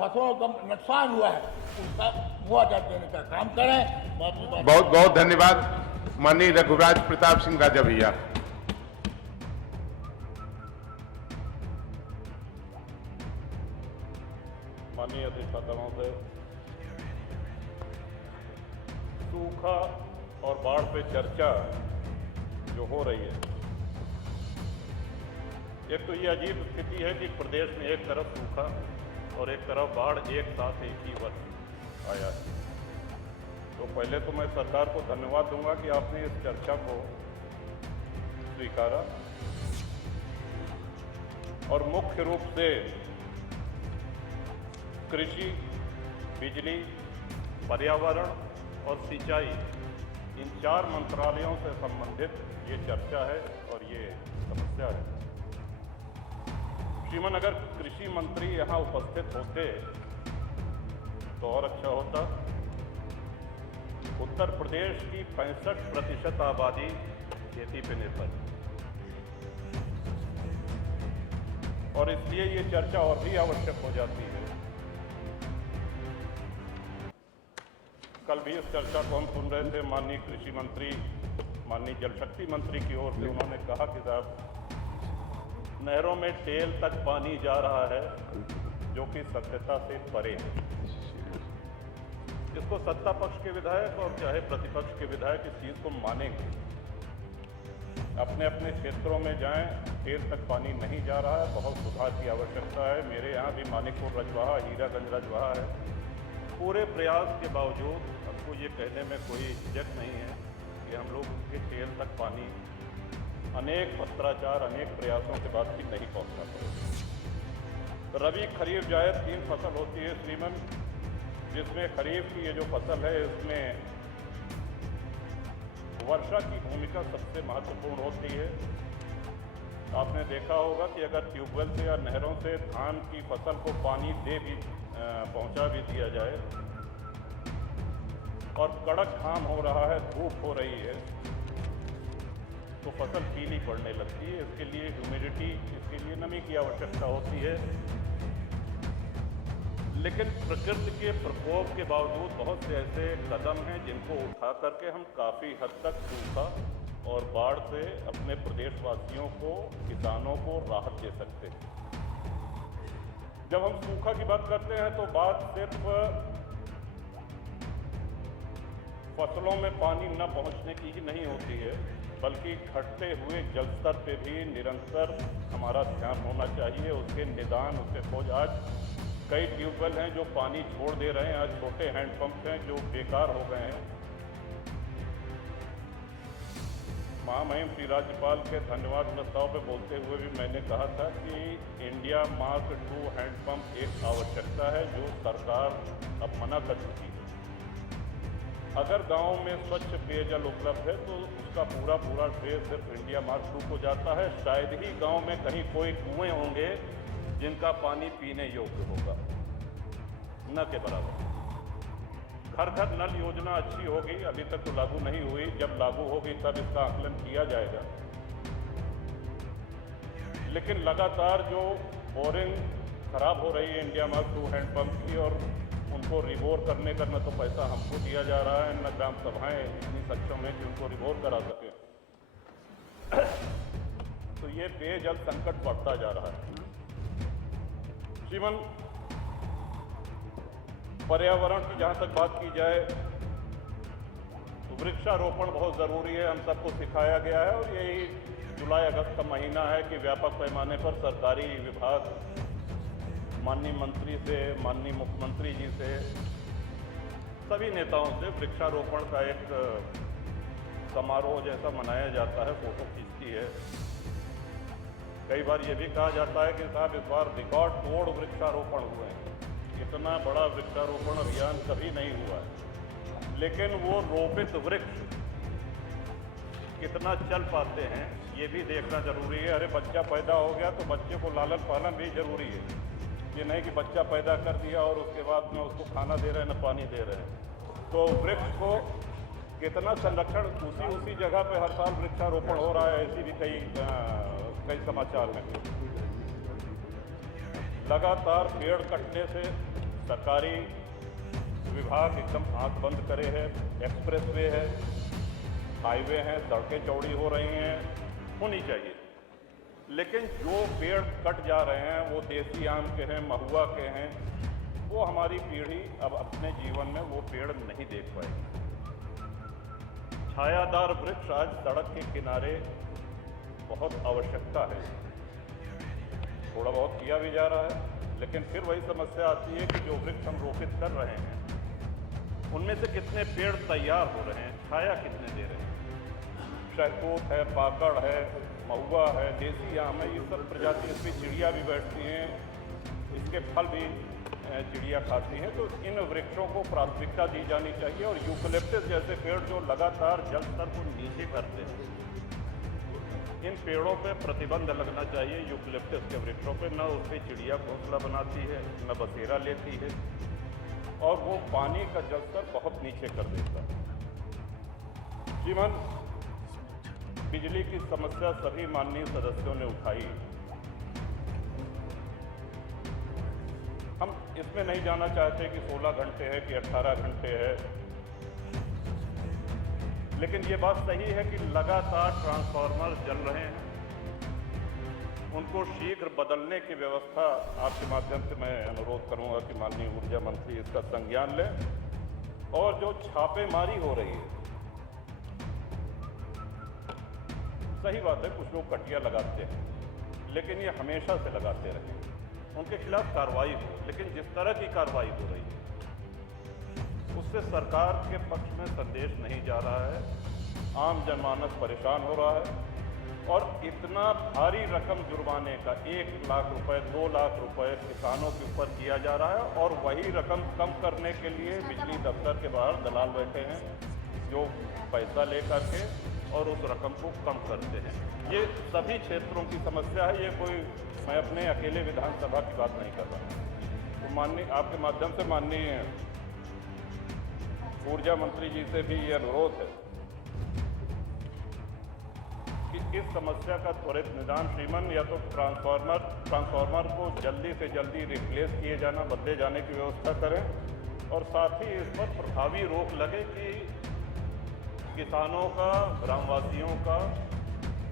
फसलों का नुकसान हुआ है उसका मुआवजा देने का काम करें। बहुत बहुत धन्यवाद माननीय रघुराज प्रताप सिंह राजा भैया। माननीय अधिष्ठाता महोदय, सूखा और बाढ़ पे चर्चा जो हो रही है, एक तो ये अजीब स्थिति है कि प्रदेश में एक तरफ सूखा और एक तरफ बाढ़ एक साथ एक ही वर्ष आया है। तो पहले तो मैं सरकार को धन्यवाद दूंगा कि आपने इस चर्चा को स्वीकारा और मुख्य रूप से कृषि, बिजली, पर्यावरण और सिंचाई इन 4 मंत्रालयों से संबंधित ये चर्चा है और ये समस्या है। श्रीमान, अगर कृषि मंत्री यहाँ उपस्थित होते तो और अच्छा होता। उत्तर प्रदेश की 65% आबादी खेती पे निर्भर है और इसलिए ये चर्चा और भी आवश्यक हो जाती है। कल भी इस चर्चा को हम सुन रहे थे, माननीय कृषि मंत्री, माननीय जल शक्ति मंत्री की ओर से उन्होंने कहा कि साहब नहरों में टेल तक पानी जा रहा है जो कि सत्यता से परे है। इसको सत्ता पक्ष के विधायक और चाहे प्रतिपक्ष के विधायक इस चीज को मानेंगे। अपने अपने क्षेत्रों में जाएं, टेल तक पानी नहीं जा रहा है, बहुत सुधार की आवश्यकता है। मेरे यहाँ भी मानिकपुर रजवाहा, हीरागंज रजवाहा है। पूरे प्रयास के बावजूद हमको ये कहने में कोई झिझक नहीं है कि हम लोग उनके टेल तक पानी अनेक पत्राचार, अनेक प्रयासों के बाद भी नहीं पहुंचा पाए। रबी, खरीफ, जायद 3 फसल होती है श्रीमन, जिसमें खरीफ की ये जो फसल है इसमें वर्षा की भूमिका सबसे महत्वपूर्ण होती है। आपने देखा होगा कि अगर ट्यूबवेल से या नहरों से धान की फसल को पानी पहुंचा भी दिया जाए और कड़क घाम हो रहा है, धूप हो रही है, तो फसल पीली पड़ने लगती है। इसके लिए ह्यूमिडिटी, इसके लिए नमी की आवश्यकता होती है। लेकिन प्रकृति के प्रकोप के बावजूद बहुत से ऐसे कदम हैं जिनको उठा करके हम काफ़ी हद तक सूखा और बाढ़ से अपने प्रदेशवासियों को, किसानों को राहत दे सकते हैं। जब हम सूखा की बात करते हैं तो बात सिर्फ फसलों में पानी न पहुंचने की ही नहीं होती है, बल्कि घटते हुए जल स्तर पे भी निरंतर हमारा ध्यान होना चाहिए, उसके निदान, उसके खोज। आज कई ट्यूबवेल हैं जो पानी छोड़ दे रहे हैं, आज छोटे हैंडपंप हैं जो बेकार हो गए हैं। महामहिम श्री राज्यपाल के धन्यवाद प्रस्ताव पे बोलते हुए भी मैंने कहा था कि इंडिया मार्क II हैंडपंप एक आवश्यकता है जो सरकार अब मना कर चुकी है। अगर गांव में स्वच्छ पेयजल उपलब्ध है तो उसका पूरा श्रेय सिर्फ इंडिया मार्क II को जाता है। शायद ही गांव में कहीं कोई कुएं होंगे जिनका पानी पीने योग्य होगा, न के बराबर। घर घर नल योजना अच्छी होगी, अभी तक तो लागू नहीं हुई, जब लागू होगी तब इसका आकलन किया जाएगा। लेकिन लगातार जो बोरिंग खराब हो रही है इंडिया मार्क II हैंडपंप की, और उनको रिबोर करने का न तो पैसा हमको दिया जा रहा है, न ग्राम सभाएं इतनी सक्षम है कि उनको रिबोर करा सके। तो ये पेयजल संकट बढ़ता जा रहा है। श्रीमन, पर्यावरण की जहाँ तक बात की जाए तो वृक्षारोपण बहुत ज़रूरी है, हम सबको सिखाया गया है। और यही जुलाई अगस्त का महीना है कि व्यापक पैमाने पर सरकारी विभाग माननीय मंत्री से, माननीय मुख्यमंत्री जी से, सभी नेताओं से वृक्षारोपण का एक समारोह जैसा मनाया जाता है, फोटो खींचती है। कई बार ये भी कहा जाता है कि साहब इस बार रिकॉर्ड तोड़ वृक्षारोपण हुए हैं, इतना बड़ा वृक्षारोपण अभियान कभी नहीं हुआ है। लेकिन वो रोपित वृक्ष कितना चल पाते हैं ये भी देखना जरूरी है। अरे बच्चा पैदा हो गया तो बच्चे को लालन पालन भी जरूरी है। ये नहीं कि बच्चा पैदा कर दिया और उसके बाद में उसको खाना दे रहे हैं न पानी दे रहे हैं। तो वृक्ष को कितना संरक्षण, उसी जगह पे हर साल वृक्षारोपण हो रहा है, ऐसी भी कई समाचार हैं। लगातार पेड़ कटने से सरकारी विभाग एकदम आंख बंद करे है। एक्सप्रेसवे है, हाईवे हैं, सड़कें चौड़ी हो रही हैं, होनी चाहिए। लेकिन जो पेड़ कट जा रहे हैं वो देसी आम के हैं, महुआ के हैं, वो हमारी पीढ़ी अब अपने जीवन में वो पेड़ नहीं देख पाएगी। छायादार वृक्ष आज सड़क के किनारे बहुत आवश्यकता है। थोड़ा बहुत किया भी जा रहा है, लेकिन फिर वही समस्या आती है कि जो वृक्ष हम रोपित कर रहे हैं उनमें से कितने पेड़ तैयार हो रहे हैं, छाया कितने दे रहे हैं। शहतूत है, पाकड़ है, महुआ है, देसी आम है, ये सब प्रजाति, इसमें चिड़िया भी बैठती हैं, इसके फल भी चिड़िया खाती हैं। तो इन वृक्षों को प्राथमिकता दी जानी चाहिए। और यूकलिप्टस जैसे पेड़ जो लगातार जल स्तर को नीचे करते हैं, इन पेड़ों पे प्रतिबंध लगना चाहिए। यूकलिप्टस के वृक्षों पे न उस पर चिड़िया घोंसला बनाती है, न बसेरा लेती है, और वो पानी का जल स्तर बहुत नीचे कर देता है। श्रीमान, बिजली की समस्या सभी माननीय सदस्यों ने उठाई। हम इसमें नहीं जाना चाहते कि 16 घंटे है कि 18 घंटे है, लेकिन ये बात सही है कि लगातार ट्रांसफार्मर जल रहे हैं। उनको शीघ्र बदलने की व्यवस्था आपके माध्यम से मैं अनुरोध करूंगा कि माननीय ऊर्जा मंत्री इसका संज्ञान लें। और जो छापेमारी हो रही है, सही बात है, कुछ लोग कटिया लगाते हैं, लेकिन ये हमेशा से लगाते रहे, उनके खिलाफ कार्रवाई हो। लेकिन जिस तरह की कार्रवाई हो रही है उससे सरकार के पक्ष में संदेश नहीं जा रहा है, आम जनमानस परेशान हो रहा है। और इतना भारी रकम जुर्माने का 1 लाख रुपए, 2 लाख रुपए किसानों के ऊपर किया जा रहा है, और वही रकम कम करने के लिए बिजली दफ्तर के बाहर दलाल बैठे हैं जो पैसा ले करके और उस रकम को कम करते हैं। ये सभी क्षेत्रों की समस्या है, ये कोई मैं अपने अकेले विधानसभा की बात नहीं कर रहा। तो माननीय, आपके माध्यम से माननीय ऊर्जा मंत्री जी से भी ये अनुरोध है कि इस समस्या का त्वरित निदान श्रीमान, या तो ट्रांसफार्मर को जल्दी से जल्दी रिप्लेस किए जाना, बदले जाने की व्यवस्था करें, और साथ ही इस पर प्रभावी रोक लगे कि किसानों का, ग्रामवासियों का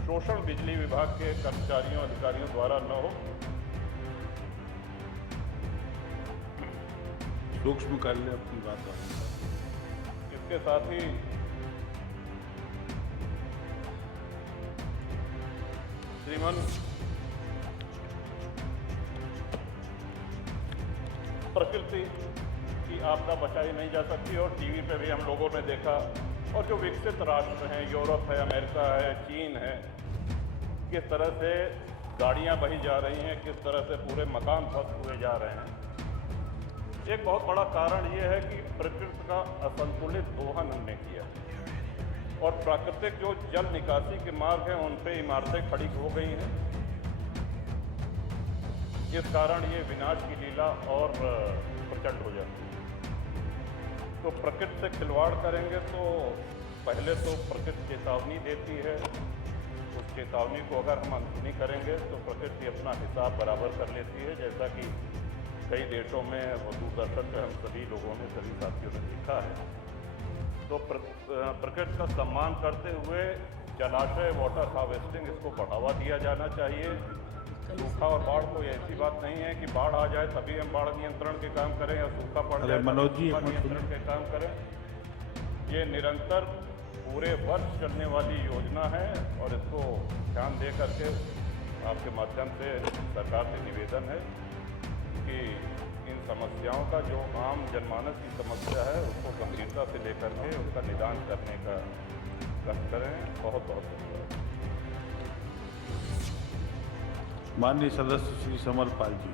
शोषण बिजली विभाग के कर्मचारियों, अधिकारियों द्वारा न हो। सूक्ष्म कर ले अपनी बात। इसके साथ ही श्रीमान, प्रकृति की आपदा बचाई नहीं जा सकती, और टीवी पे भी हम लोगों ने देखा, और जो विकसित राष्ट्र हैं, यूरोप है, अमेरिका है, चीन है, किस तरह से गाड़ियां बही जा रही हैं, किस तरह से पूरे मकान ध्वस्त हुए जा रहे हैं। एक बहुत बड़ा कारण ये है कि प्रकृति का असंतुलित दोहन हमने किया, और प्राकृतिक जो जल निकासी के मार्ग हैं उन पे इमारतें खड़ी हो गई हैं। इस कारण ये विनाश की लीला और प्रचंड हो जाती है। तो प्रकृति से खिलवाड़ करेंगे तो पहले तो प्रकृति चेतावनी देती है, उस चेतावनी को अगर हम अनसुनी करेंगे तो प्रकृति अपना हिसाब बराबर कर लेती है, जैसा कि कई देशों में वो दूरदर्शन पे हम सभी लोगों ने, सभी साथियों ने देखा है। तो प्रकृति का सम्मान करते हुए जलाशय, वाटर हार्वेस्टिंग, इसको बढ़ावा दिया जाना चाहिए। सूखा और बाढ़ कोई ऐसी बात नहीं है कि बाढ़ आ जाए तभी हम बाढ़ नियंत्रण के काम करें, या सूखा पड़ जाए सूखा नियंत्रण के काम करें। ये निरंतर पूरे वर्ष चलने वाली योजना है, और इसको ध्यान दे करके आपके माध्यम से सरकार से निवेदन है कि इन समस्याओं का, जो आम जनमानस की समस्या है, उसको गंभीरता से लेकर के उसका निदान करने का कष्ट करें। बहुत बहुत धन्यवाद। माननीय सदस्य श्री समरपाल जी।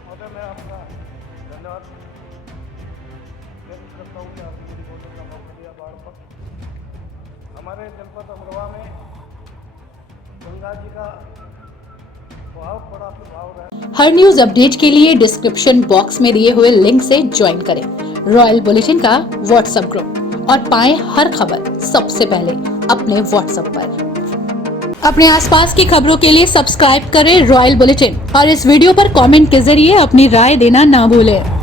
महोदय, मैं आपका धन्यवाद व्यक्त करता हूँ कि आपने मुझे बोलने का मौका दिया। बाढ़ पर हमारे जनपद अमरोहा में गंगा जी का बहुत बड़ा प्रभाव रहा। हर न्यूज अपडेट के लिए डिस्क्रिप्शन बॉक्स में दिए हुए लिंक से ज्वाइन करें रॉयल बुलेटिन का व्हाट्सएप ग्रुप, और पाएं हर खबर सबसे पहले अपने व्हाट्सएप पर। अपने आसपास की खबरों के लिए सब्सक्राइब करें रॉयल बुलेटिन और इस वीडियो पर कमेंट के जरिए अपनी राय देना ना भूलें।